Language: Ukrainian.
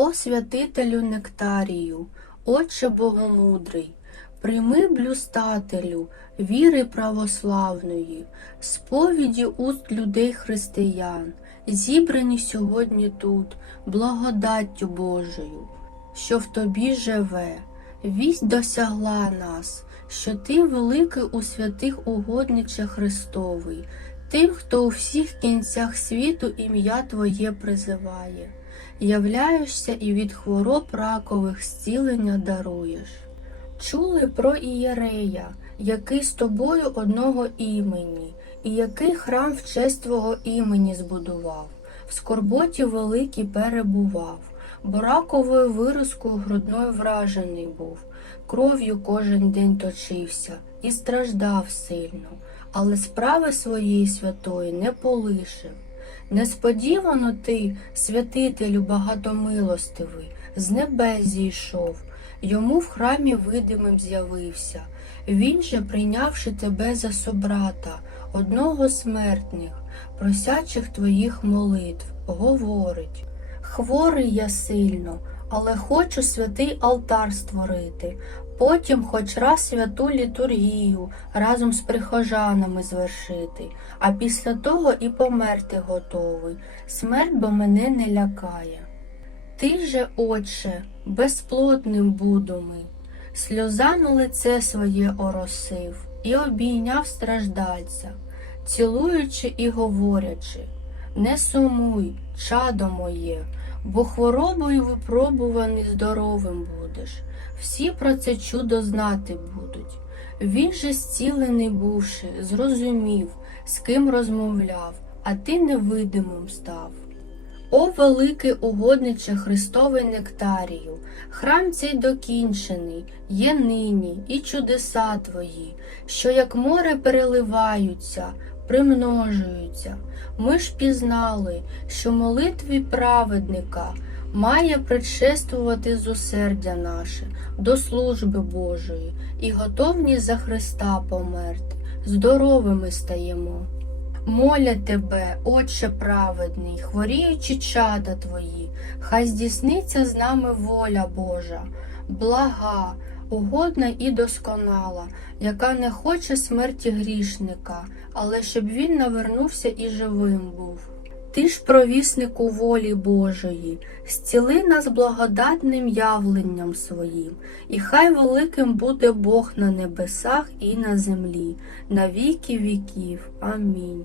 О святителю Нектарію, Отче Богомудрий, прийми блюстателю віри православної, сповіді уст людей християн, зібрані сьогодні тут, благодаттю Божою, що в тобі живе, вість досягла нас, що ти великий у святих угодниче Христовий, тим, хто у всіх кінцях світу ім'я Твоє призиває являєшся і від хвороб ракових зцілення даруєш. Чули про Ієрея, який з тобою одного імені, і який храм в честь твого імені збудував, в скорботі великій перебував, бо раковою виразкою грудною вражений був, кров'ю кожен день точився і страждав сильно, але справи своєї святої не полишив. Несподівано ти, святителю багатомилостивий, з небес зійшов, йому в храмі видимим з'явився. Він же, прийнявши тебе за собрата, одного смертних, просячих твоїх молитв, говорить Хворий я сильно, але хочу святий алтар створити, потім хоч раз святу літургію разом з прихожанами звершити, а після того і померти готовий. Смерть бо мене не лякає. Ти же, Отче, безплотним буду ми, сльозами лице своє оросив і обійняв страждальця, цілуючи і говорячи, не сумуй, чадо моє, бо хворобою випробуваний здоровим будеш. Всі про це чудо знати будуть. Він же зцілений бувши, зрозумів, з ким розмовляв, а ти невидимим став. О великий угодниче Христовий нектарію, храм цей докінчений, є нині і чудеса твої, що як море переливаються, примножуються. Ми ж пізнали, що молитві праведника має предшествувати зусердя наше до служби Божої і готовні за Христа померти, здоровими стаємо. Моля тебе, Отче праведний, хворіючи чада твої, хай здійсниться з нами воля Божа, блага, угодна і досконала, яка не хоче смерті грішника, але щоб він навернувся і живим був. Ти ж провіснику волі Божої, зціли нас благодатним явленням своїм, і хай великим буде Бог на небесах і на землі, на віки віків. Амінь.